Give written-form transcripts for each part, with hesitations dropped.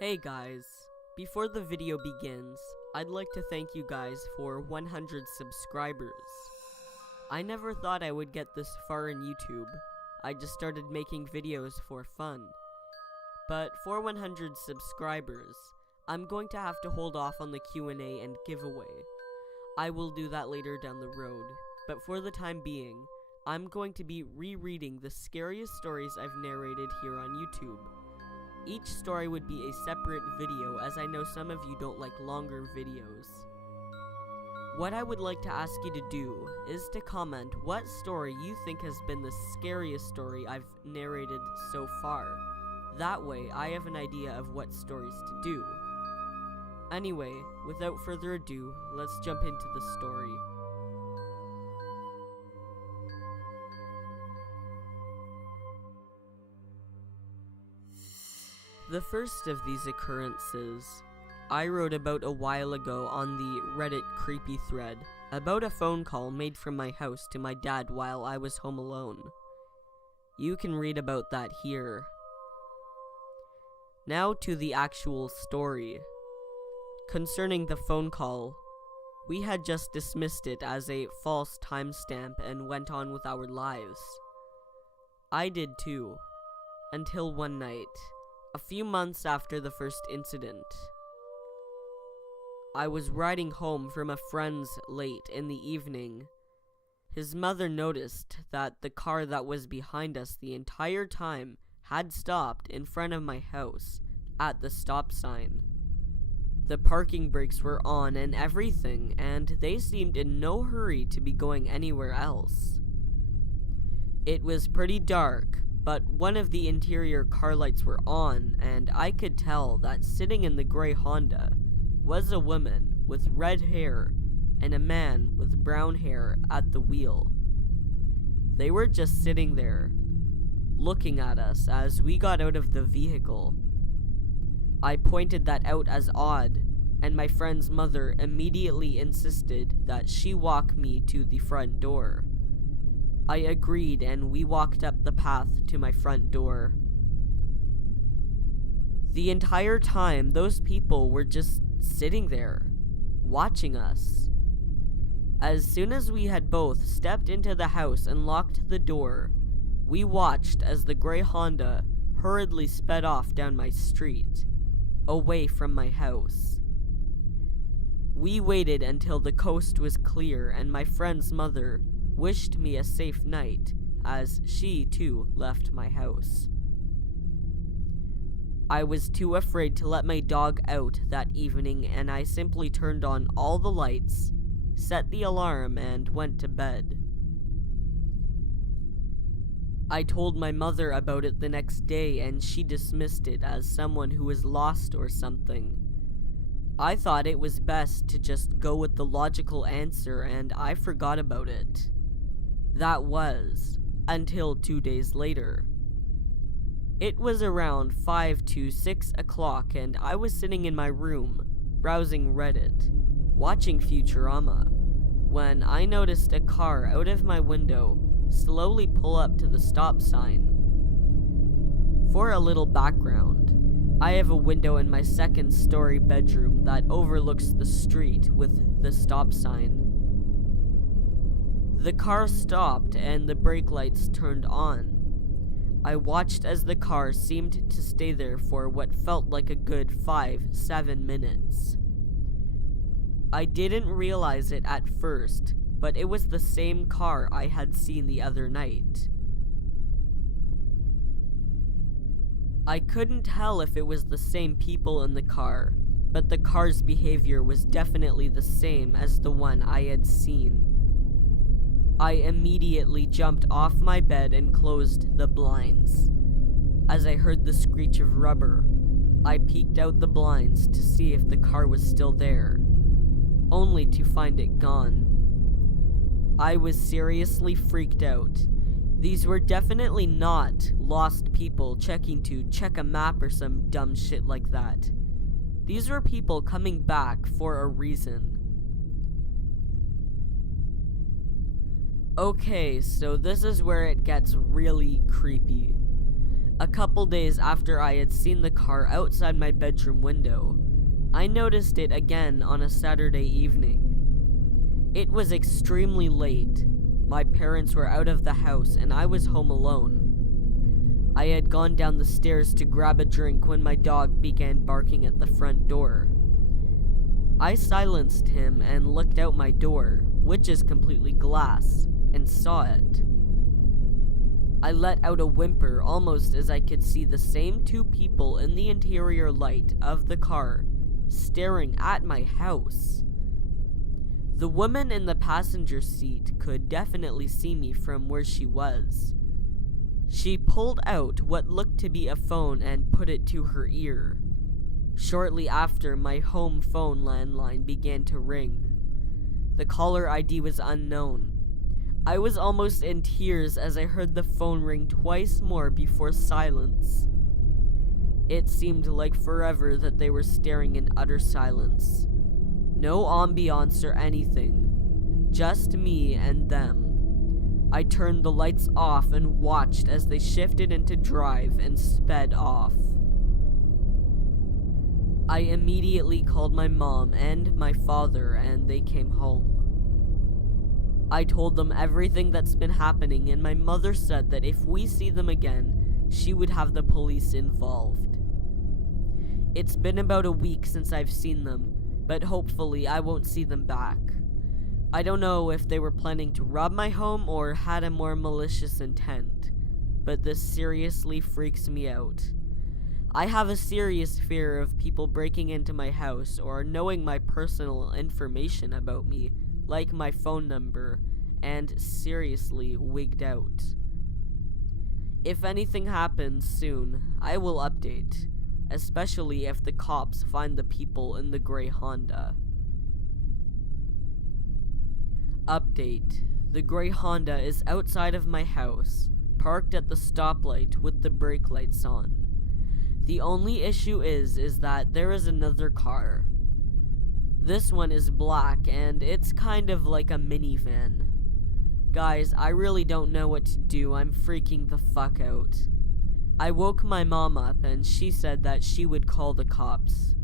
Hey guys, before the video begins, I'd like to thank you guys for 100 subscribers. I never thought I would get this far in YouTube. I just started making videos for fun. But for 100 subscribers, I'm going to have to hold off on the Q&A and giveaway. I will do that later down the road, but for the time being, I'm going to be rereading the scariest stories I've narrated here on YouTube. Each story would be a separate video, as I know some of you don't like longer videos. What I would like to ask you to do is to comment what story you think has been the scariest story I've narrated so far. That way, I have an idea of what stories to do. Anyway, without further ado, let's jump into the story. The first of these occurrences I wrote about a while ago on the Reddit creepy thread about a phone call made from my house to my dad while I was home alone. You can read about that here. Now to the actual story. Concerning the phone call, we had just dismissed it as a false timestamp and went on with our lives. I did too, until one night. A few months after the first incident, I was riding home from a friend's late in the evening. His mother noticed that the car that was behind us the entire time had stopped in front of my house at the stop sign. The parking brakes were on and everything, and they seemed in no hurry to be going anywhere else. It was pretty dark, but one of the interior car lights were on, and I could tell that sitting in the gray Honda was a woman with red hair and a man with brown hair at the wheel. They were just sitting there, looking at us as we got out of the vehicle. I pointed that out as odd, and my friend's mother immediately insisted that she walk me to the front door. I agreed, and we walked up the path to my front door. The entire time, those people were just sitting there, watching us. As soon as we had both stepped into the house and locked the door, we watched as the gray Honda hurriedly sped off down my street, away from my house. We waited until the coast was clear, and my friend's mother wished me a safe night, as she too left my house. I was too afraid to let my dog out that evening, and I simply turned on all the lights, set the alarm, and went to bed. I told my mother about it the next day, and she dismissed it as someone who was lost or something. I thought it was best to just go with the logical answer, and I forgot about it. That was until 2 days later. It was around 5 to 6 o'clock, and I was sitting in my room, browsing Reddit, watching Futurama, when I noticed a car out of my window slowly pull up to the stop sign. For a little background, I have a window in my second-story bedroom that overlooks the street with the stop sign. The car stopped and the brake lights turned on. I watched as the car seemed to stay there for what felt like a good 5-7 minutes. I didn't realize it at first, but it was the same car I had seen the other night. I couldn't tell if it was the same people in the car, but the car's behavior was definitely the same as the one I had seen. I immediately jumped off my bed and closed the blinds. As I heard the screech of rubber, I peeked out the blinds to see if the car was still there, only to find it gone. I was seriously freaked out. These were definitely not lost people checking to check a map or some dumb shit like that. These were people coming back for a reason. Okay, so this is where it gets really creepy. A couple days after I had seen the car outside my bedroom window, I noticed it again on a Saturday evening. It was extremely late. My parents were out of the house and I was home alone. I had gone down the stairs to grab a drink when my dog began barking at the front door. I silenced him and looked out my door, which is completely glass, and saw it. I let out a whimper almost as I could see the same two people in the interior light of the car staring at my house. The woman in the passenger seat could definitely see me from where she was. She pulled out what looked to be a phone and put it to her ear. Shortly after, my home phone landline began to ring. The caller ID was unknown. I was almost in tears as I heard the phone ring twice more before silence. It seemed like forever that they were staring in utter silence. No ambiance or anything. Just me and them. I turned the lights off and watched as they shifted into drive and sped off. I immediately called my mom and my father and they came home. I told them everything that's been happening and my mother said that if we see them again, she would have the police involved. It's been about a week since I've seen them, but hopefully I won't see them back. I don't know if they were planning to rob my home or had a more malicious intent, but this seriously freaks me out. I have a serious fear of people breaking into my house or knowing my personal information about me, like my phone number, and seriously wigged out. If anything happens soon, I will update, especially if the cops find the people in the gray Honda. Update. The gray Honda is outside of my house, parked at the stoplight with the brake lights on. The only issue is that there is another car. This one is black, and it's kind of like a minivan. Guys, I really don't know what to do. I'm freaking the fuck out. I woke my mom up, and she said that she would call the cops.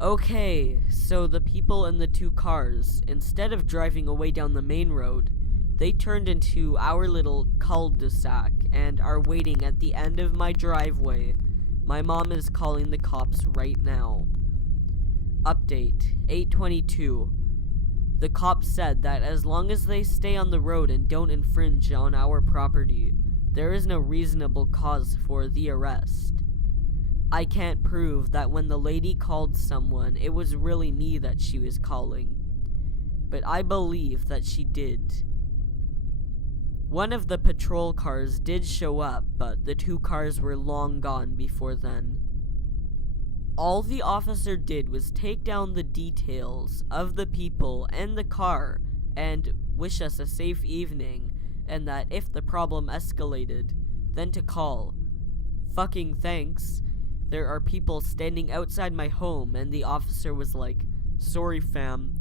Okay, so the people in the two cars, instead of driving away down the main road, they turned into our little cul-de-sac and are waiting at the end of my driveway. My mom is calling the cops right now. Update, 8:22. The cops said that as long as they stay on the road and don't infringe on our property, there is no reasonable cause for the arrest. I can't prove that when the lady called someone, it was really me that she was calling, but I believe that she did. One of the patrol cars did show up, but the two cars were long gone before then. All the officer did was take down the details of the people and the car and wish us a safe evening, and that if the problem escalated, then to call. Fucking thanks. There are people standing outside my home, and the officer was like, "Sorry fam,